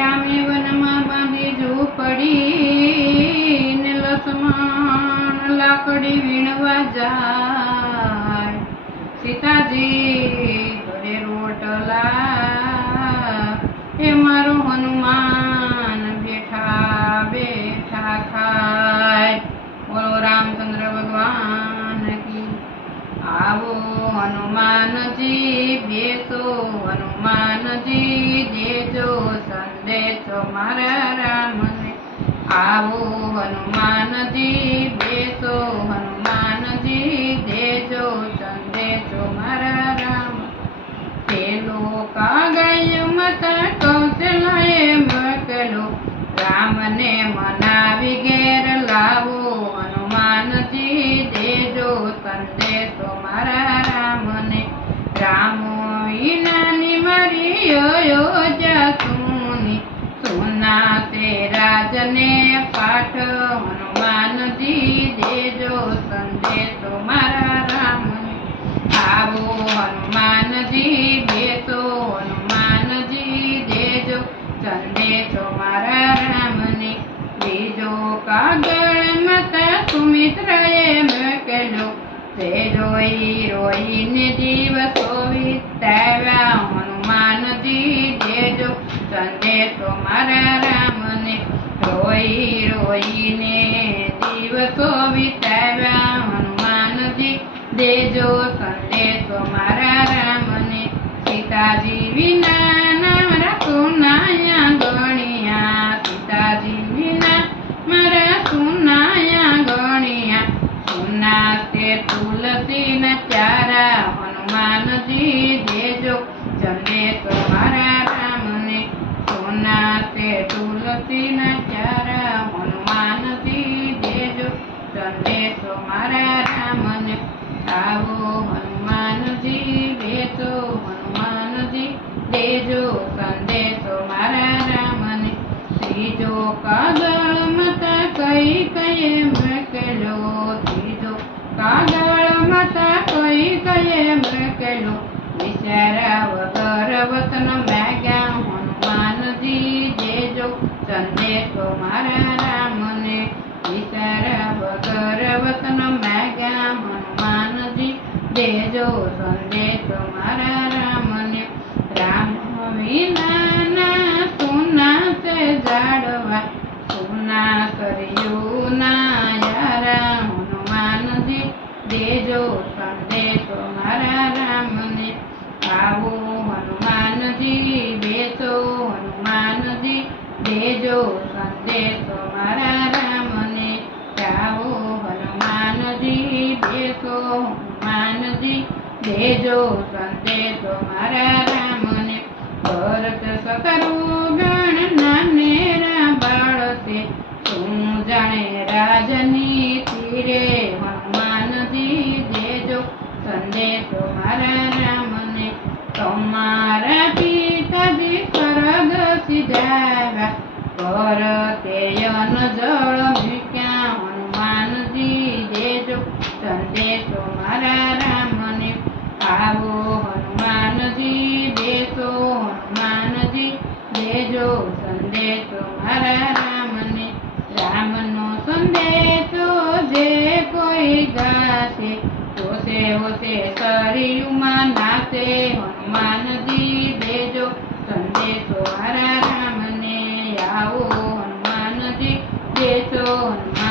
રામે વનમાં બાંધી ઝૂંપડી ને લક્ષ્મણ લાકડી વીણવા જાય. સીતાજી ઘરે રોટલા એ મારો હનુમાન બેઠા બેઠા ખાય. બોલો રામચંદ્ર ભગવાન કી. આવો હનુમાનજી બેસો હનુમાનજી દેજો સંદેશો મારા રામને. આવો હનુમાનજી બેસો હનુમાનજી દેજો સંદેશો મારા રામ. પેલો કાગળ મતા કૌશલાએ મોકલો રામને મનાવી ઘેર લાવો. હનુમાનજી દેજો સંદેશો મારા રામને. રામો વિનાની મારી અયોધ્યા સુની સુના તે રાજને પાઠ. હનુમાનજી દેજો સંદેશો મારા રામને. આવો હનુમાનજી બેસો હનુમાનજી દેજો સંદેશો મારા રામને. બીજો કાગળ માતા સુમિત્રાએ મોકલ્યો તે રોઈ રોઈને દિવસો વિતાવ્યા. હનુમાનજી દેજો સંદેશો મારા રામને. રોઈ રોઈને દિવસો વિતાવ્યા. હનુમાનજી દેજો સંદેશો મારા રામને. સીતાજી વિના મારા સુનાયા ગણિયા. સીતાજી વિના મારા સુનાયા ગણિયા. સુના તે તુલસીના ચારા. હનુમાનજી દેજો સંદેશો મારા રામને. સુના તે તુલસીના ચારા. હનુમાનજી દેજો સંદેશો મારા રામને. આવો હનુમાનજી બેસો હનુમાનજી દેજો સંદેશો મારા રામને. ત્રીજો કાગળ માતા કઈ કયે મોકલ્યો. ત્રીજો કાગળ માતા કઈ કયે મોકલ્યો. વિચાર્યા વગર વતન માગ્યા. હનુમાનજી દેજો સંદેશો મારા રામને. વિચાર્યા વગર વતન માગ્યા. હનુમાનજી દેજો સંદેશો મારા રામને. રામ વિનાના સુના તે જાડવા. સુના કર્યું ના યારા. હનુમાનજી દેજો સંદેશો મારા રામને. આવો હનુમાનજી બેસો હનુમાનજી દેજો સંદેશો મારા રામને. આવો હનુમાનજી બેસો હનુમાનજી દેજો સંદેશો મારા રામને. ભરત શત્રુઘ્ન નાનેરા બાળ છે તું જાણે રાજનીતિ રે. હનુમાનજી દેજો સંદેશો મારા રામને. તમારા પિતાજી સ્વર્ગ સિધાવ્યા. ભરતે અન્ન જળ મૂક્યા. હનુમાનજી દેજો સંદેશો મારા રામને. આવો હનુમાનજી બેસો હનુમાનજી દેજો સંદેશો મારા રામને. રામનો સંદેશો જે કોઈ ગાશે હોશે હોશે શરીરમાં નાશે. હનુમાનજી દેજો સંદેશો મારા રામને. આવો હનુમાનજી દેજો હનુમાન